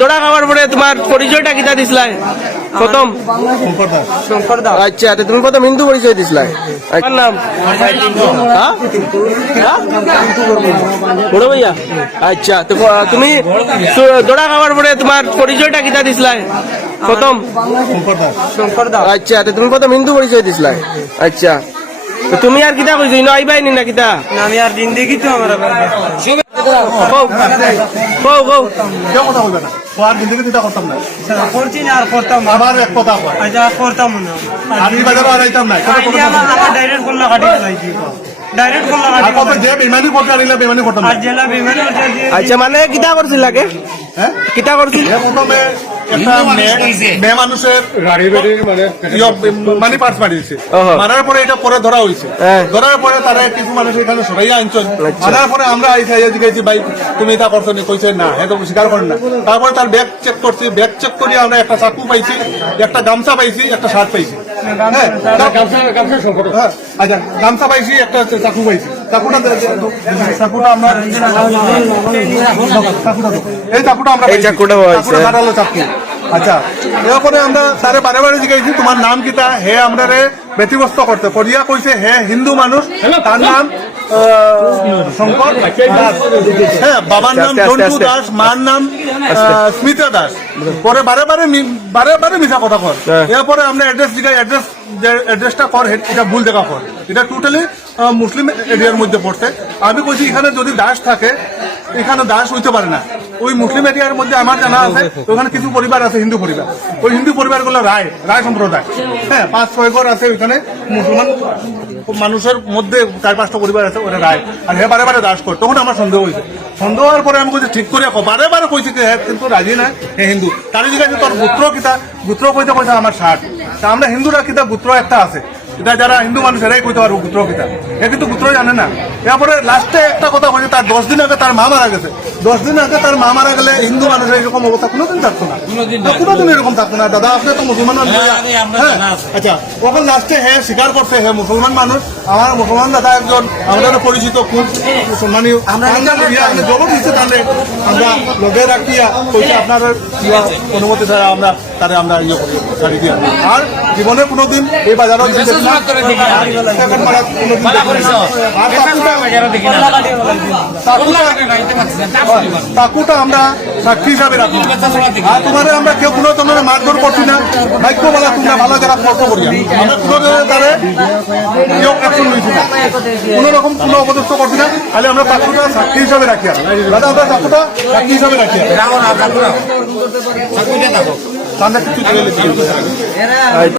দৌড়া খাওয়ার পরে তোমার পরিচয়টা কিতা দিসলাই প্রথম আচ্ছা তুমি প্রথম হিন্দু পরিচয় আমার নাম? হ্যাঁ? হ্যাঁ? বড় ভাইয়া? আচ্ছা তো তুমি দৌড়া খাওয়ার পরে তোমার পরিচয়টা কিতা দিসলাই প্রথম আচ্ছা তুমি প্রথম হিন্দু পরিচয় দিসলাই আচ্ছা। তুমি আর কিতা কইছো ইনো আইবাই নি না কিতা? আমি আর জিন্দেগি তো আমার আচ্ছা আচ্ছা মানে কিতা করছিল লাগে? হ্যাঁ কিতা করছিল মেয়ে- মেয়ে মানি পার্স মারিয়েছে ওহো। মারার পরে এটা পরে ধরা হয়েছে। হ্যাঁ। ধরার পরে তারা কিছু মানুষ এখানে সরাইয়া আনছেন আচ্ছা। মারার পরে আমরা আইসা আইয়া ভাই তুমি এটা করছ নি? কইছে না এটা স্বীকার করেন না। তারপরে তার ব্যাগ চেক করছি। ব্যাগ চেক করি আমরা একটা চাকু পাইছি একটা গামছা পাইছি একটা শার্ট পাইছি। হ্যাঁ হ্যাঁ, আচ্ছা গামছা পাইছি একটা চাকু পাইছি। এই চাকুটা আচ্ছা এরপরে আমরা সারে বারে বারে জিজ্ঞাসা তোমার নাম কিতা হে আমরা রে ব্যতিগ্রস্ত করতে। করিয়া কইছে হে হিন্দু মানুষ তার নাম শঙ্কর দাস। হ্যাঁ বাবার নাম জন্টু দাস মার নাম স্মিতা দাস। পরে বারে বারে বারে বারে মিথ্যা কথা কর। হ্যাঁ। এরপরে আমরা অ্যাড্রেস দিকে অ্যাড্রেস অ্যাড্রেসটা কর এটা ভুল দেখা কর। এটা টোটালি মুসলিম এরিয়ার মধ্যে পড়ছে। আমি কইছি এখানে যদি দাস থাকে এখানে দাস হইতে পারে না। ওই মুসলিম এরিয়ার মধ্যে আমার জানা আছে ওখানে কিছু পরিবার আছে, হিন্দু পরিবার। ওই হিন্দু পরিবারগুলো রায় রায় সম্প্রদায়। হ্যাঁ পাঁচ, ছয় ঘর আছে ওইখানে মুসলমান মানুষের মধ্যে চার, পাঁচটা পরিবার আছে, ওরা রায়। আর হে বারে বারে দাস কর, তখন আমার সন্দেহ হয়েছে। সন্দেহ হওয়ার পরে আমি কইছি ঠিক করে রাখো। বারে বারে কইছি যে হ্যাঁ কিন্তু রাজি না, হে হিন্দু। তার জিজ্ঞাসা, তোর গোত্র কিতা গোত্র কইতে কইছে, আমার ষাট। তা আমরা হিন্দুরা কিতা গোত্র একটা আছে। এটা যারা হিন্দু মানুষ এরাই কইতে পারব গোত্র কিতা এ কিন্তু গোত্র জানে না। এরপরে লাস্টে একটা কথা বলছে তার দশ দিন আগে তার মা মারা গেছে। দশ দিন আগে তার মা মারা গেলে হিন্দু মানুষের এরকম অবস্থা কোনোদিন থাকতো না। কোনোদিন এরকম থাকতো না। দাদা আপনি তো মুসলমান মানুষ। হ্যাঁ? আচ্ছা ওখানে লাস্টে হ্যাঁ স্বীকার করছে হ্যাঁ মুসলমান মানুষ। আমার মুসলমান দাদা একজন আমাদের পরিচিত খুব আমরা জগৎ দিচ্ছে তাহলে আমরা লগে রাখিয়া কইছে আপনার অনুমতি ছাড়া আমরা তারে আমরা ইয়ে করি আর জীবনে কোনোদিন এই বাজার তাকুটা- আমরা সাক্ষী হিসাবে রাখি আর তোমাদের আমরা কেউ কোনো ধরনের মারধর করছি না। ভাগ্য বলা তোমরা ভালো যারা কষ্ট করি আমরা কোনো ধরনের কেউ অ্যাকশন নিয়েছি না। কোনো রকম কোনো অপদস্থ করছি না। খালি আমরা তাকুটা সাক্ষী হিসাবে রাখি আর দাদা আমরা তাকুটা সাক্ষী হিসাবে রাখি আর তাহলে কিছু।